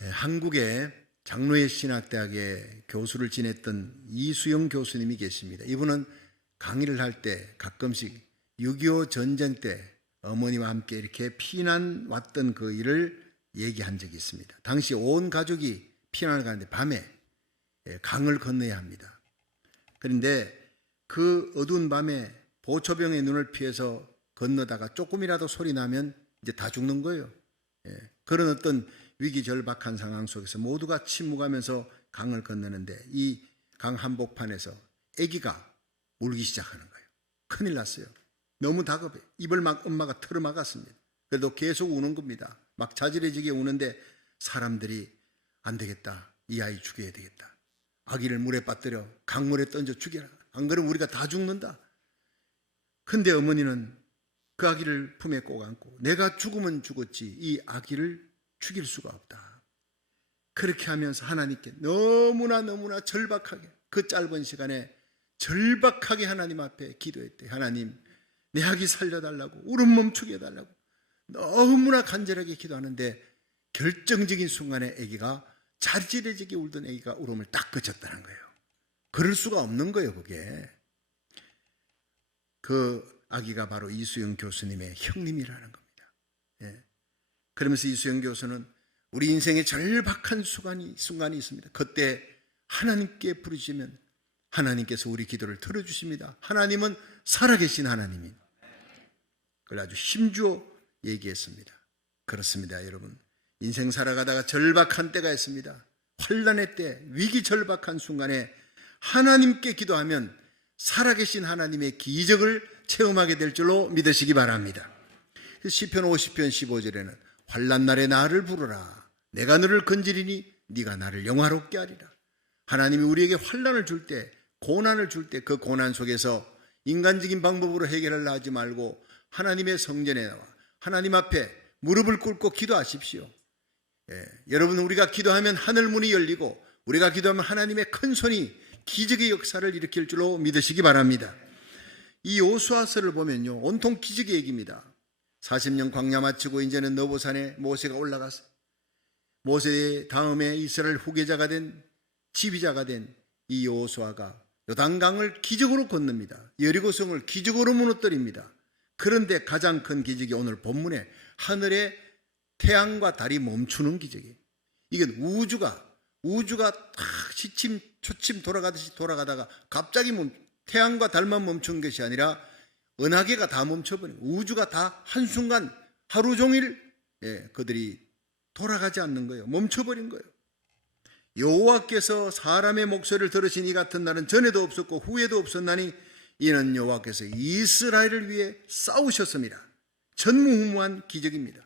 한국의 장로회 신학대학의 교수를 지냈던 이수영 교수님이 계십니다. 이분은 강의를 할 때 가끔씩 6.25 전쟁 때 어머니와 함께 이렇게 피난 왔던 그 일을 얘기한 적이 있습니다. 당시 온 가족이 피난을 가는데 밤에 강을 건너야 합니다. 그런데 그 어두운 밤에 보초병의 눈을 피해서 건너다가 조금이라도 소리 나면 이제 다 죽는 거예요. 그런 어떤 위기절박한 상황 속에서 모두가 침묵하면서 강을 건너는데 이 강 한복판에서 아기가 울기 시작하는 거예요. 큰일 났어요. 너무 다급해. 입을 막 엄마가 털어막았습니다. 그래도 계속 우는 겁니다. 막 자지러지게 우는데 사람들이 안 되겠다. 이 아이 죽여야 되겠다. 아기를 물에 빠뜨려 강물에 던져 죽여라. 안 그러면 우리가 다 죽는다. 근데 어머니는 그 아기를 품에 꼭 안고 내가 죽으면 죽었지 이 아기를 죽일 수가 없다. 그렇게 하면서 하나님께 너무나 절박하게 그 짧은 시간에 절박하게 하나님 앞에 기도했대. 하나님 내 아기 살려달라고 울음 멈추게 해달라고 너무나 간절하게 기도하는데 결정적인 순간에 아기가 자지러지게 울던 아기가 울음을 딱 그쳤다는 거예요. 그럴 수가 없는 거예요. 그게 그 아기가 바로 이수영 교수님의 형님이라는 겁니다. 그러면서 이수영 교수는 우리 인생에 절박한 순간이 있습니다. 그때 하나님께 부르시면 하나님께서 우리 기도를 들어주십니다. 하나님은 살아계신 하나님입니다. 그걸 아주 힘주어 얘기했습니다. 그렇습니다, 여러분. 인생 살아가다가 절박한 때가 있습니다. 환난의 때, 위기절박한 순간에 하나님께 기도하면 살아계신 하나님의 기적을 체험하게 될 줄로 믿으시기 바랍니다. 시편 50편 15절에는 환난 날에 나를 부르라. 내가 너를 건지리니 네가 나를 영화롭게 하리라. 하나님이 우리에게 환난을 줄 때, 고난을 줄 때 그 고난 속에서 인간적인 방법으로 해결하려 하지 말고 하나님의 성전에 나와 하나님 앞에 무릎을 꿇고 기도하십시오. 여러분, 우리가 기도하면 하늘문이 열리고 우리가 기도하면 하나님의 큰 손이 기적의 역사를 일으킬 줄로 믿으시기 바랍니다. 이 여호수아서를 보면요, 온통 기적의 얘기입니다. 40년 광야 마치고 이제는 너보산에 모세가 올라가서 모세 다음에 이스라엘 후계자가 된 지휘자가 된 이 여호수아가 요단강을 기적으로 건넙니다. 여리고성을 기적으로 무너뜨립니다. 그런데 가장 큰 기적이 오늘 본문에 하늘에 태양과 달이 멈추는 기적이에요. 이건 우주가 초침 돌아가듯이 돌아가다가 갑자기 태양과 달만 멈춘 것이 아니라 은하계가 다 멈춰버린 거예요. 우주가 다 한순간 하루 종일 그들이 돌아가지 않는 거예요. 멈춰버린 거예요. 여호와께서 사람의 목소리를 들으신 이 같은 날은 전에도 없었고 후에도 없었나니 이는 여호와께서 이스라엘을 위해 싸우셨습니다. 전무후무한 기적입니다.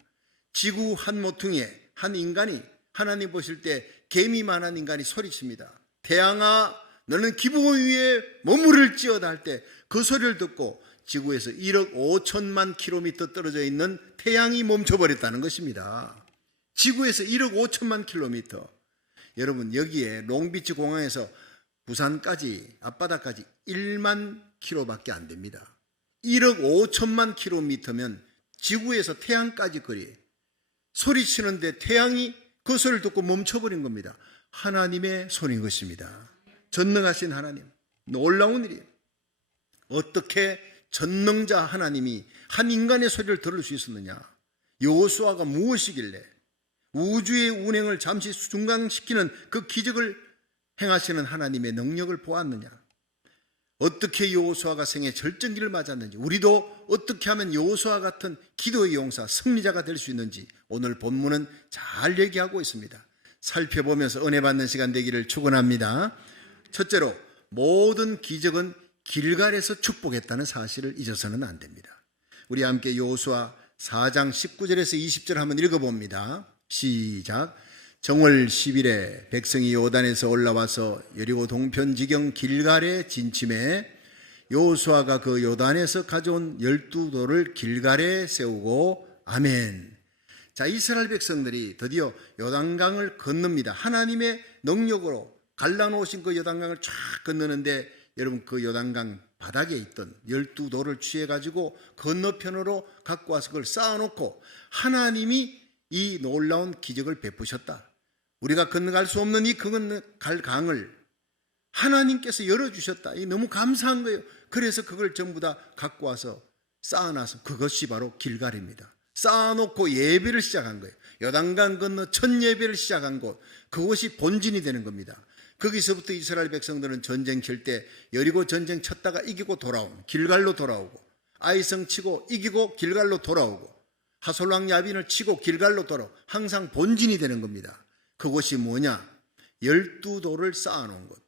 지구 한 모퉁이에 한 인간이 하나님 보실 때 개미만한 인간이 소리칩니다. 태양아 너는 기붕 위에 머무를지어다 할 때 그 소리를 듣고 지구에서 1억 5천만 킬로미터 떨어져 있는 태양이 멈춰버렸다는 것입니다. 지구에서 1억 5천만 킬로미터. 여러분, 여기에 롱비치 공항에서 부산까지 앞바다까지 1만 킬로밖에 안 됩니다. 1억 5천만 킬로미터면 지구에서 태양까지 거리. 소리치는데 태양이 그 소리를 듣고 멈춰버린 겁니다. 하나님의 손인 것입니다. 전능하신 하나님, 놀라운 일이에요. 어떻게 전능자 하나님이 한 인간의 소리를 들을 수 있었느냐? 여호수아가 무엇이길래 우주의 운행을 잠시 중단시키는 그 기적을 행하시는 하나님의 능력을 보았느냐? 어떻게 여호수아가 생애 절정기를 맞았는지, 우리도 어떻게 하면 여호수아 같은 기도의 용사, 승리자가 될 수 있는지 오늘 본문은 잘 얘기하고 있습니다. 살펴보면서 은혜 받는 시간 되기를 축원합니다. 첫째로, 모든 기적은 길갈에서 축복했다는 사실을 잊어서는 안 됩니다. 우리 함께 여호수아 4장 19절에서 20절 한번 읽어봅니다. 시작. 정월 10일에 백성이 요단에서 올라와서 여리고 동편 지경 길갈에 진침해 여호수아가 그 요단에서 가져온 12돌을 길갈에 세우고 아멘. 자, 이스라엘 백성들이 드디어 요단강을 건넙니다. 하나님의 능력으로 갈라놓으신 그 요단강을 쫙 건너는데 여러분, 그 요단강 바닥에 있던 12돌을 취해가지고 건너편으로 갖고 와서 그걸 쌓아놓고 하나님이 이 놀라운 기적을 베푸셨다. 우리가 건너갈 수 없는 이 건너갈 강을 하나님께서 열어주셨다. 이 너무 감사한 거예요. 그래서 그걸 전부 다 갖고 와서 쌓아놔서 그것이 바로 길갈입니다. 쌓아놓고 예배를 시작한 거예요. 요단강 건너 첫 예배를 시작한 곳, 그곳이 본진이 되는 겁니다. 거기서부터 이스라엘 백성들은 전쟁 칠 때 여리고 전쟁 쳤다가 이기고 돌아오고, 길갈로 돌아오고, 아이성 치고 이기고 길갈로 돌아오고, 하솔왕 야빈을 치고 길갈로 돌아오고, 항상 본진이 되는 겁니다. 그곳이 뭐냐? 12돌을 쌓아놓은 곳.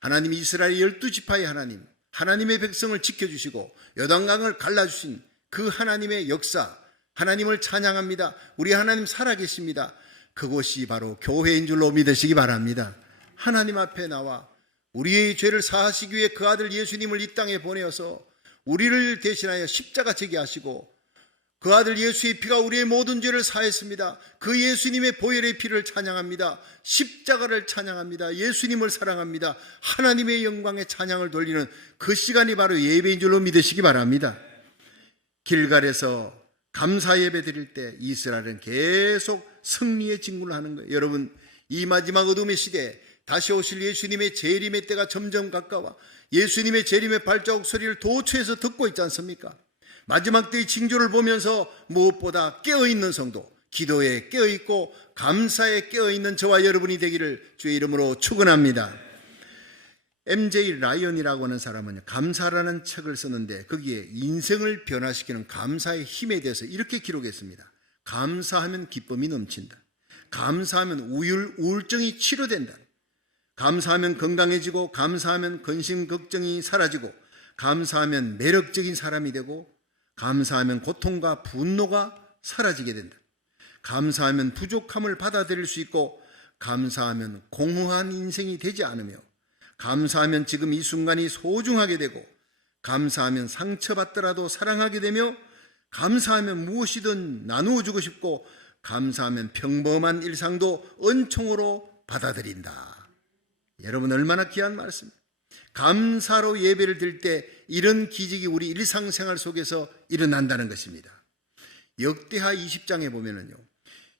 하나님이 이스라엘 12지파의 하나님, 하나님의 백성을 지켜주시고 요단강을 갈라주신 그 하나님의 역사, 하나님을 찬양합니다. 우리 하나님 살아계십니다. 그곳이 바로 교회인 줄로 믿으시기 바랍니다. 하나님 앞에 나와 우리의 죄를 사하시기 위해 그 아들 예수님을 이 땅에 보내어서 우리를 대신하여 십자가 지게 하시고 그 아들 예수의 피가 우리의 모든 죄를 사했습니다. 그 예수님의 보혈의 피를 찬양합니다. 십자가를 찬양합니다. 예수님을 사랑합니다. 하나님의 영광에 찬양을 돌리는 그 시간이 바로 예배인 줄로 믿으시기 바랍니다. 길갈에서 감사 예배 드릴 때 이스라엘은 계속 승리의 진군을 하는 거예요. 여러분, 이 마지막 어둠의 시대에 다시 오실 예수님의 재림의 때가 점점 가까워 예수님의 재림의 발자국 소리를 도처에서 듣고 있지 않습니까? 마지막 때의 징조를 보면서 무엇보다 깨어있는 성도, 기도에 깨어있고 감사에 깨어있는 저와 여러분이 되기를 주의 이름으로 축원합니다. MJ 라이언이라고 하는 사람은 감사라는 책을 쓰는데 거기에 인생을 변화시키는 감사의 힘에 대해서 이렇게 기록했습니다. 감사하면 기쁨이 넘친다. 감사하면 우울증이 치료된다. 감사하면 건강해지고, 감사하면 근심 걱정이 사라지고, 감사하면 매력적인 사람이 되고, 감사하면 고통과 분노가 사라지게 된다. 감사하면 부족함을 받아들일 수 있고, 감사하면 공허한 인생이 되지 않으며, 감사하면 지금 이 순간이 소중하게 되고, 감사하면 상처받더라도 사랑하게 되며, 감사하면 무엇이든 나누어 주고 싶고, 감사하면 평범한 일상도 은총으로 받아들인다. 여러분, 얼마나 귀한 말씀입니다. 감사로 예배를 드릴 때 이런 기적이 우리 일상생활 속에서 일어난다는 것입니다. 역대하 20장에 보면은요,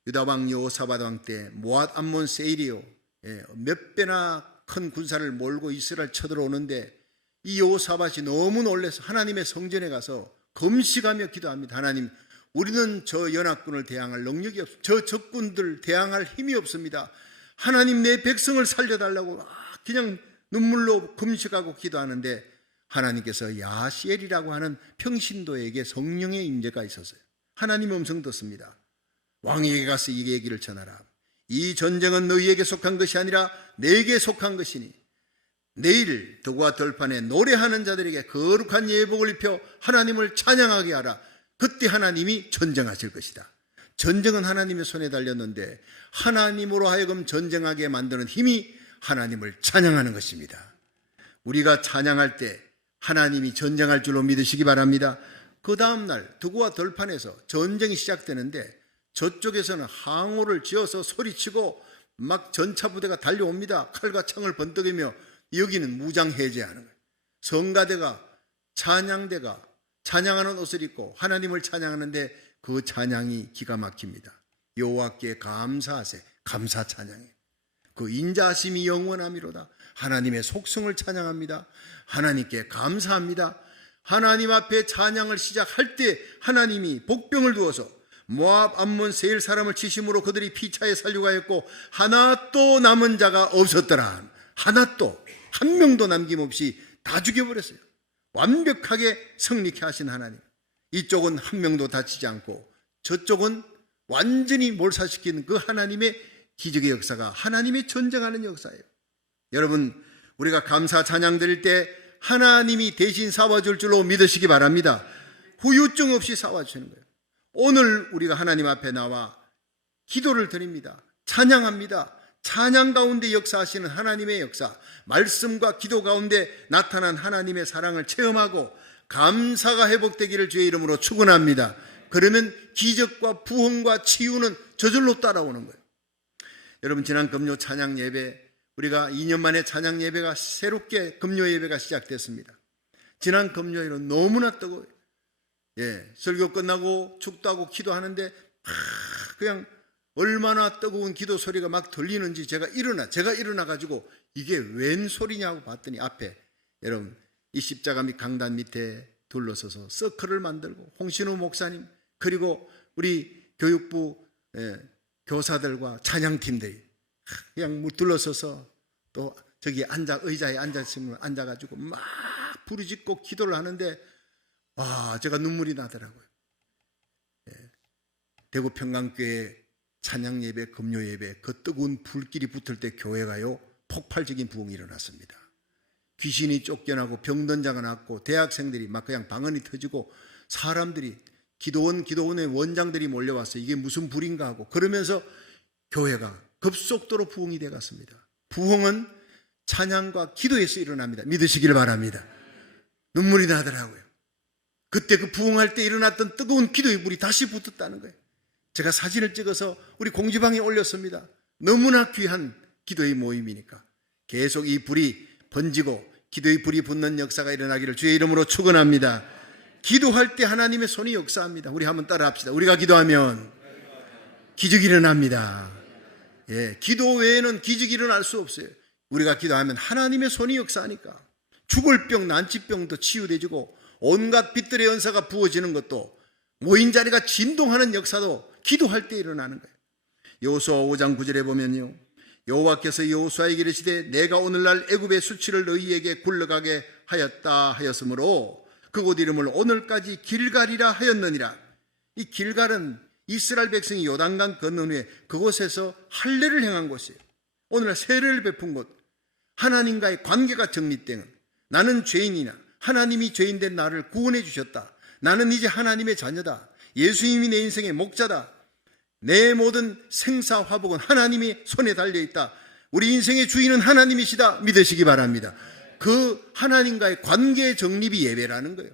유다왕 여호사밧 왕 때 모압 암몬 세일이요, 몇 배나 큰 군사를 몰고 이스라엘 쳐들어오는데 이 여호사밧이 너무 놀라서 하나님의 성전에 가서 금식하며 기도합니다. 하나님, 우리는 저 연합군을 대항할 능력이 없습니다. 저 적군들 대항할 힘이 없습니다. 하나님, 내 백성을 살려달라고 그냥 눈물로 금식하고 기도하는데 하나님께서 야시엘이라고 하는 평신도에게 성령의 임재가 있었어요. 하나님 음성 듣습니다. 왕에게 가서 이 얘기를 전하라. 이 전쟁은 너희에게 속한 것이 아니라 내게 속한 것이니 내일 덕과 들판에 노래하는 자들에게 거룩한 예복을 입혀 하나님을 찬양하게 하라. 그때 하나님이 전쟁하실 것이다. 전쟁은 하나님의 손에 달렸는데 하나님으로 하여금 전쟁하게 만드는 힘이 하나님을 찬양하는 것입니다. 우리가 찬양할 때 하나님이 전쟁할 줄로 믿으시기 바랍니다. 그 다음날 두구와 들판에서 전쟁이 시작되는데 저쪽에서는 항우를 지어서 소리치고 막 전차부대가 달려옵니다. 칼과 창을 번뜩이며 여기는 무장해제하는 거예요. 성가대가, 찬양대가 찬양하는 옷을 입고 하나님을 찬양하는데 그 찬양이 기가 막힙니다. 여호와께 감사하세. 감사 찬양이에요. 그 인자하심이 영원함이로다. 하나님의 속성을 찬양합니다. 하나님께 감사합니다. 하나님 앞에 찬양을 시작할 때 하나님이 복병을 두어서 모압 암몬 세일 사람을 치심으로 그들이 피차에 살려고 하였고 하나도 남은 자가 없었더라. 하나도, 한 명도 남김없이 다 죽여버렸어요. 완벽하게 승리케 하신 하나님. 이쪽은 한 명도 다치지 않고 저쪽은 완전히 몰살시키는 그 하나님의 기적의 역사가 하나님의 전쟁하는 역사예요. 여러분, 우리가 감사 찬양 드릴 때 하나님이 대신 싸워줄 줄로 믿으시기 바랍니다. 후유증 없이 싸워주시는 거예요. 오늘 우리가 하나님 앞에 나와 기도를 드립니다. 찬양합니다. 찬양 가운데 역사하시는 하나님의 역사, 말씀과 기도 가운데 나타난 하나님의 사랑을 체험하고 감사가 회복되기를 주의 이름으로 축원합니다. 그러면 기적과 부흥과 치유는 저절로 따라오는 거예요. 여러분, 지난 금요 찬양 예배, 우리가 2년 만에 찬양 예배가 새롭게 금요 예배가 시작됐습니다. 지난 금요일은 너무나 뜨거워요. 설교 끝나고 축도하고 기도하는데 그냥 얼마나 뜨거운 기도 소리가 막 들리는지 제가 일어나 가지고 이게 웬 소리냐고 봤더니 앞에 여러분 이 십자가 밑 강단 밑에 둘러서서 서클을 만들고 홍신우 목사님 그리고 우리 교육부 교사들과 찬양팀들이 그냥 둘러서서 또 저기 의자에 앉아가지고 막 부르짖고 기도를 하는데 와 제가 눈물이 나더라고요. 대구 평강교회 찬양 예배, 금요 예배 그 뜨거운 불길이 붙을 때 교회가요 폭발적인 부흥이 일어났습니다. 귀신이 쫓겨나고 병든 자가 났고 대학생들이 막 그냥 방언이 터지고 사람들이 기도원의 원장들이 몰려와서 이게 무슨 불인가 하고 그러면서 교회가 급속도로 부흥이 돼 갔습니다. 부흥은 찬양과 기도에서 일어납니다. 믿으시길 바랍니다. 눈물이 나더라고요. 그때 그 부흥할 때 일어났던 뜨거운 기도의 불이 다시 붙었다는 거예요. 제가 사진을 찍어서 우리 공지방에 올렸습니다. 너무나 귀한 기도의 모임이니까 계속 이 불이 번지고 기도의 불이 붙는 역사가 일어나기를 주의 이름으로 축원합니다. 기도할 때 하나님의 손이 역사합니다. 우리 한번 따라합시다. 우리가 기도하면 기적이 일어납니다. 기도 외에는 기적이 일어날 수 없어요. 우리가 기도하면 하나님의 손이 역사하니까 죽을 병, 난치병도 치유되지고 온갖 빛들의 은사가 부어지는 것도 모인 자리가 진동하는 역사도 기도할 때 일어나는 거예요. 여호수아 5장 9절에 보면요. 여호와께서 여호수아에게 이르시되 내가 오늘날 애굽의 수치를 너희에게 굴러가게 하였다 하였으므로 그곳 이름을 오늘까지 길갈이라 하였느니라. 이 길갈은 이스라엘 백성이 요단강 건넌 후에 그곳에서 할례를 행한 곳이에요. 오늘날 세례를 베푼 곳, 하나님과의 관계가 정립된 나는 죄인이나 하나님이 죄인된 나를 구원해 주셨다. 나는 이제 하나님의 자녀다. 예수님이 내 인생의 목자다. 내 모든 생사화복은 하나님의 손에 달려있다. 우리 인생의 주인은 하나님이시다. 믿으시기 바랍니다. 그 하나님과의 관계의 정립이 예배라는 거예요.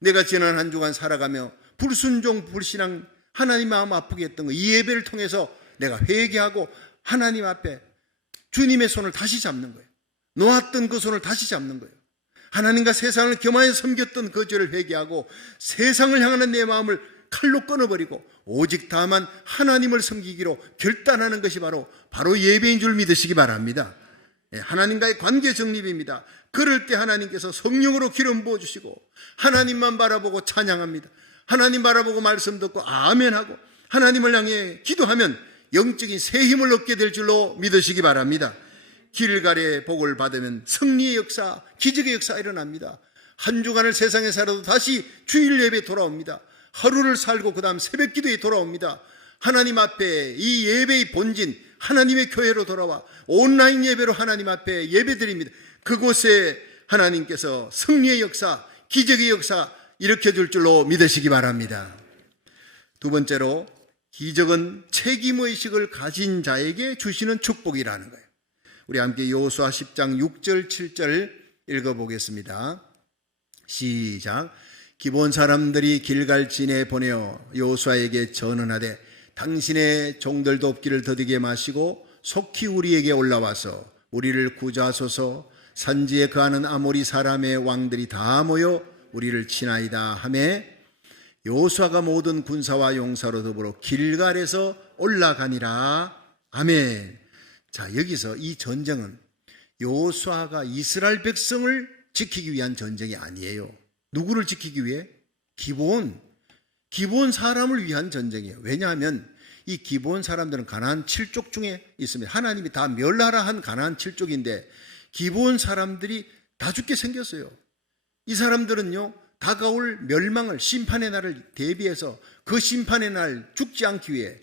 내가 지난 한 주간 살아가며 불순종, 불신앙, 하나님 마음 아프게 했던 거, 이 예배를 통해서 내가 회개하고 하나님 앞에 주님의 손을 다시 잡는 거예요. 놓았던 그 손을 다시 잡는 거예요. 하나님과 세상을 겸하여 섬겼던 그 죄를 회개하고 세상을 향하는 내 마음을 칼로 끊어버리고 오직 다만 하나님을 섬기기로 결단하는 것이 바로 예배인 줄 믿으시기 바랍니다. 하나님과의 관계 정립입니다. 그럴 때 하나님께서 성령으로 기름 부어주시고 하나님만 바라보고 찬양합니다. 하나님 바라보고 말씀 듣고 아멘하고 하나님을 향해 기도하면 영적인 새 힘을 얻게 될 줄로 믿으시기 바랍니다. 길갈의 복을 받으면 승리의 역사, 기적의 역사가 일어납니다. 한 주간을 세상에 살아도 다시 주일 예배에 돌아옵니다. 하루를 살고 그 다음 새벽 기도에 돌아옵니다. 하나님 앞에 이 예배의 본진 하나님의 교회로 돌아와 온라인 예배로 하나님 앞에 예배드립니다. 그곳에 하나님께서 승리의 역사, 기적의 역사 일으켜줄 줄로 믿으시기 바랍니다. 두 번째로 기적은 책임의식을 가진 자에게 주시는 축복이라는 거예요. 우리 함께 여호수아 10장 6절 7절 읽어보겠습니다. 시작. 기본 사람들이 길갈진에 보내어 여호수아에게 전언하되 당신의 종들도 없기를 더디게 마시고 속히 우리에게 올라와서 우리를 구자소서. 산지에 거하는 아모리 사람의 왕들이 다 모여 우리를 치나이다 하매 여호수아가 모든 군사와 용사로 더불어 길갈에서 올라가니라. 아멘. 자, 여기서 이 전쟁은 여호수아가 이스라엘 백성을 지키기 위한 전쟁이 아니에요. 누구를 지키기 위해? 기본 사람을 위한 전쟁이에요. 왜냐하면 이 기본 사람들은 가나안 7족 중에 있습니다. 하나님이 다 멸하라 한 가나안 7족인데 기본 사람들이 다 죽게 생겼어요. 이 사람들은요, 다가올 멸망을, 심판의 날을 대비해서 그 심판의 날 죽지 않기 위해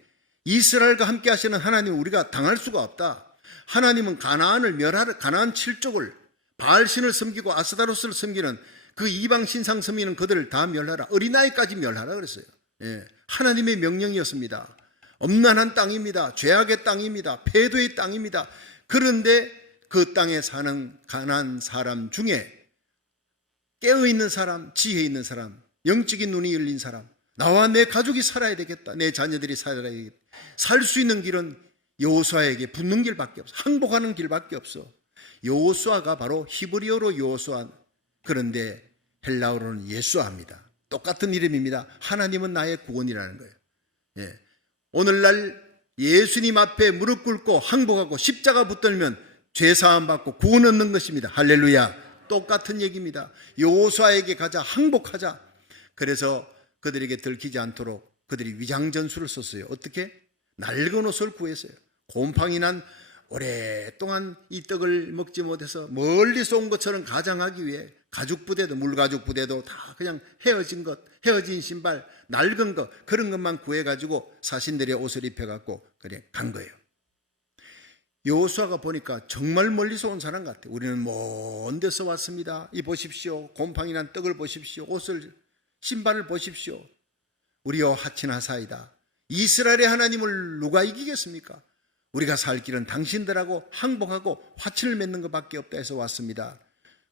이스라엘과 함께 하시는 하나님은 우리가 당할 수가 없다. 하나님은 가나안을 멸하라, 가나안 7족을 바알신을 섬기고 아스다로스를 섬기는 그 이방 신상 섬기는 그들을 다 멸하라. 어린아이까지 멸하라 그랬어요. 하나님의 명령이었습니다. 엄난한 땅입니다. 죄악의 땅입니다. 패도의 땅입니다. 그런데 그 땅에 사는 가난한 사람 중에 깨어있는 사람, 지혜 있는 사람, 영적인 눈이 열린 사람, 나와 내 가족이 살아야 되겠다. 내 자녀들이 살아야 되겠다. 살 수 있는 길은 여호수아에게 붙는 길밖에 없어. 항복하는 길밖에 없어. 여호수아가 바로 히브리어로 여호수아, 그런데 헬라어로는 예수아입니다. 똑같은 이름입니다. 하나님은 나의 구원이라는 거예요. 오늘날 예수님 앞에 무릎 꿇고 항복하고 십자가 붙들면 죄사함 받고 구원 얻는 것입니다. 할렐루야. 똑같은 얘기입니다. 여호수아에게 가자, 항복하자. 그래서 그들에게 들키지 않도록 그들이 위장전술을 썼어요. 어떻게? 낡은 옷을 구했어요. 곰팡이 난 오랫동안 이 떡을 먹지 못해서 멀리서 온 것처럼 가장하기 위해 가죽 부대도, 물가죽 부대도 다 그냥 헤어진 것, 헤어진 신발, 낡은 것, 그런 것만 구해가지고 사신들의 옷을 입혀갖고 그래 간 거예요. 여호수아가 보니까 정말 멀리서 온 사람 같아요. 우리는 먼 데서 왔습니다. 이 보십시오. 곰팡이 난 떡을 보십시오. 옷을, 신발을 보십시오. 우리여 하친하사이다. 이스라엘의 하나님을 누가 이기겠습니까? 우리가 살 길은 당신들하고 항복하고 화친을 맺는 것밖에 없다 해서 왔습니다.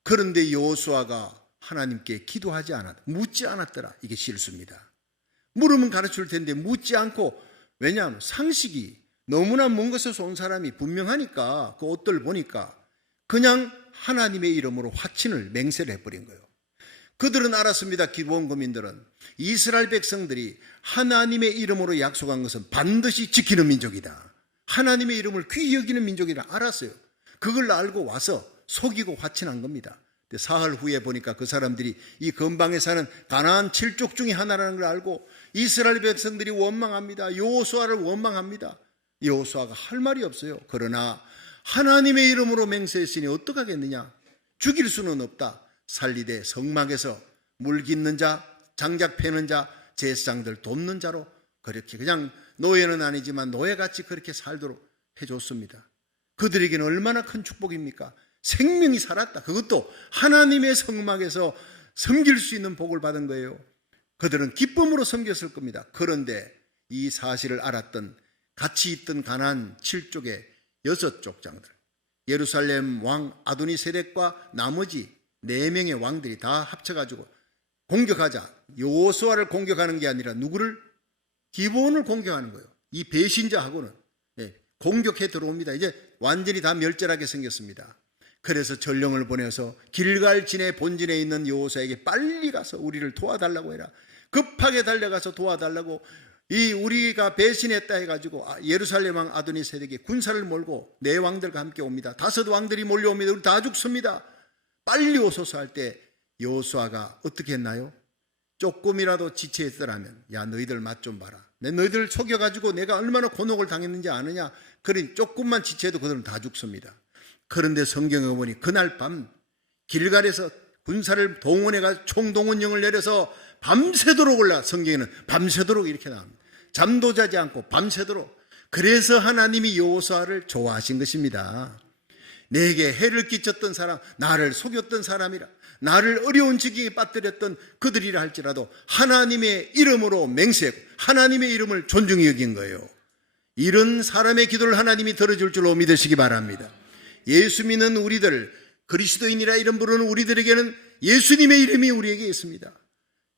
그런데 여호수아가 하나님께 기도하지 않았다. 묻지 않았더라. 이게 실수입니다. 물으면 가르칠 텐데 묻지 않고, 왜냐하면 상식이 너무나 먼 곳에서 온 사람이 분명하니까 그 옷들 보니까 그냥 하나님의 이름으로 화친을 맹세를 해버린 거예요. 그들은 알았습니다. 기본거민들은 이스라엘 백성들이 하나님의 이름으로 약속한 것은 반드시 지키는 민족이다. 하나님의 이름을 귀히 여기는 민족이라 알았어요. 그걸 알고 와서 속이고 화친한 겁니다. 사흘 후에 보니까 그 사람들이 이 근방에 사는 가나안 7족 중에 하나라는 걸 알고 이스라엘 백성들이 원망합니다. 여호수아를 원망합니다. 여호수아가 할 말이 없어요. 그러나 하나님의 이름으로 맹세했으니 어떡하겠느냐. 죽일 수는 없다. 살리되 성막에서 물 깃는 자, 장작 패는 자, 제사장들 돕는 자로 그렇게 그냥 노예는 아니지만 노예같이 그렇게 살도록 해줬습니다. 그들에게는 얼마나 큰 축복입니까? 생명이 살았다. 그것도 하나님의 성막에서 섬길 수 있는 복을 받은 거예요. 그들은 기쁨으로 섬겼을 겁니다. 그런데 이 사실을 알았던 같이 있던 가나안 7족의 6족장들, 예루살렘 왕 아도니세덱과 나머지 4명의 왕들이 다 합쳐가지고 공격하자. 여호수아를 공격하는 게 아니라 누구를? 기브온을 공격하는 거예요. 이 배신자하고는 공격해 들어옵니다. 이제 완전히 다 멸절하게 생겼습니다. 그래서 전령을 보내서 길갈 진의 본진에 있는 여호수아에게 빨리 가서 우리를 도와달라고 해라. 급하게 달려가서 도와달라고. 이 우리가 배신했다 해가지고 예루살렘 왕 아도니세덱이 군사를 몰고 4왕들과 함께 옵니다. 5 왕들이 몰려옵니다. 우리 다 죽습니다. 빨리 오소서 할 때 여호수아가 어떻게 했나요? 조금이라도 지체했더라면, 야 너희들 맛 좀 봐라. 너희들 속여가지고 내가 얼마나 곤혹을 당했는지 아느냐. 그러니 조금만 지체해도 그들은 다 죽습니다. 그런데 성경에 보니 그날 밤 길갈에서 군사를 동원해가 총동원령을 내려서 밤새도록 올라. 성경에는 밤새도록 이렇게 나옵니다. 잠도 자지 않고 밤새도록. 그래서 하나님이 여호수아를 좋아하신 것입니다. 내게 해를 끼쳤던 사람, 나를 속였던 사람이라, 나를 어려운 지경에 빠뜨렸던 그들이라 할지라도 하나님의 이름으로 맹세하고 하나님의 이름을 존중히 여긴 거예요. 이런 사람의 기도를 하나님이 들어줄 줄로 믿으시기 바랍니다. 예수 믿는 우리들, 그리스도인이라 이름 부르는 우리들에게는 예수님의 이름이 우리에게 있습니다.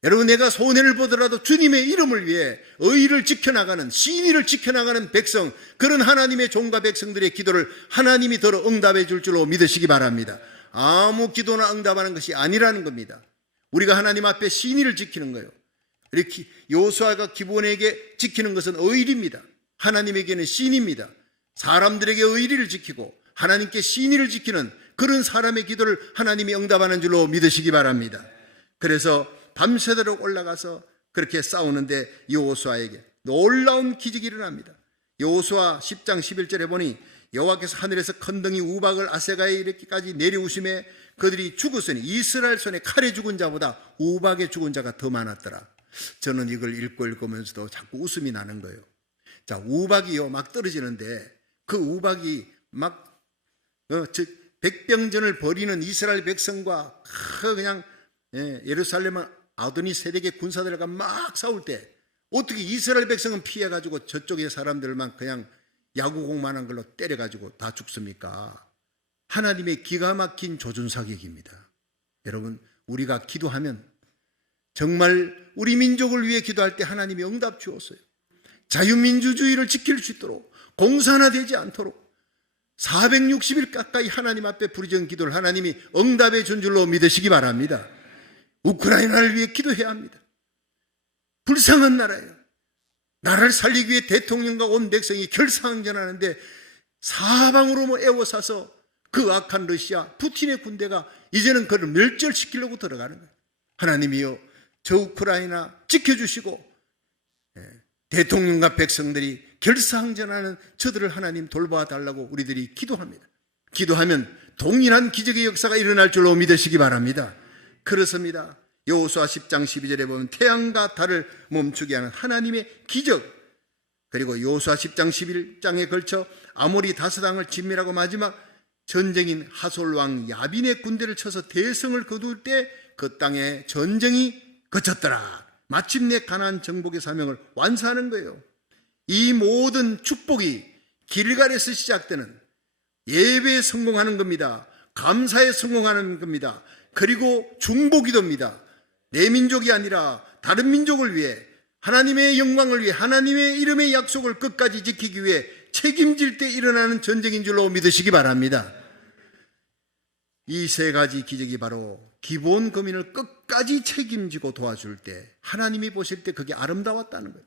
여러분, 내가 손해를 보더라도 주님의 이름을 위해 의를 지켜나가는, 신의를 지켜나가는 백성, 그런 하나님의 종과 백성들의 기도를 하나님이 더러 응답해 줄 줄로 믿으시기 바랍니다. 아무 기도나 응답하는 것이 아니라는 겁니다. 우리가 하나님 앞에 신의를 지키는 거예요. 이렇게 여호수아가 기브온에게 지키는 것은 의리입니다. 하나님에게는 신의입니다. 사람들에게 의리를 지키고 하나님께 신의를 지키는 그런 사람의 기도를 하나님이 응답하는 줄로 믿으시기 바랍니다. 그래서 밤새도록 올라가서 그렇게 싸우는데 여호수아에게 놀라운 기적이 일어납니다. 여호수아 10장 11절에 보니 여호와께서 하늘에서 큰 덩이 우박을 아세가에 이르기까지 내려오심에 그들이 죽었으니 이스라엘 손에 칼에 죽은 자보다 우박에 죽은 자가 더 많았더라. 저는 이걸 읽으면서도 자꾸 웃음이 나는 거예요. 자, 우박이요 막 떨어지는데 그 우박이 막 백병전을 벌이는 이스라엘 백성과 그냥 예루살렘은 아도니세덱의 군사들과 막 싸울 때 어떻게 이스라엘 백성은 피해가지고 저쪽의 사람들만 그냥 야구공만한 걸로 때려가지고 다 죽습니까? 하나님의 기가 막힌 조준사격입니다. 여러분, 우리가 기도하면 정말 우리 민족을 위해 기도할 때 하나님이 응답 주었어요. 자유민주주의를 지킬 수 있도록, 공산화되지 않도록 460일 가까이 하나님 앞에 부르짖은 기도를 하나님이 응답해 준 줄로 믿으시기 바랍니다. 우크라이나를 위해 기도해야 합니다. 불쌍한 나라예요. 나라를 살리기 위해 대통령과 온 백성이 결사항전하는데 사방으로 에워싸서 그 악한 러시아 푸틴의 군대가 이제는 그를 멸절시키려고 들어가는 거예요. 하나님이여, 저 우크라이나 지켜주시고 대통령과 백성들이 결사항전하는 저들을 하나님 돌봐달라고 우리들이 기도합니다. 기도하면 동일한 기적의 역사가 일어날 줄로 믿으시기 바랍니다. 그렇습니다. 여호수아 10장 12절에 보면 태양과 달을 멈추게 하는 하나님의 기적, 그리고 여호수아 10장 11장에 걸쳐 아모리 다스당을 진멸하고 마지막 전쟁인 하솔왕 야빈의 군대를 쳐서 대성을 거둘 때 그 땅에 전쟁이 그쳤더라. 마침내 가나안 정복의 사명을 완수하는 거예요. 이 모든 축복이 길갈에서 시작되는 예배에 성공하는 겁니다. 감사에 성공하는 겁니다. 그리고 중보기도입니다. 내 민족이 아니라 다른 민족을 위해, 하나님의 영광을 위해, 하나님의 이름의 약속을 끝까지 지키기 위해 책임질 때 일어나는 전쟁인 줄로 믿으시기 바랍니다. 이 세 가지 기적이 바로 기본 거민을 끝까지 책임지고 도와줄 때, 하나님이 보실 때 그게 아름다웠다는 거예요.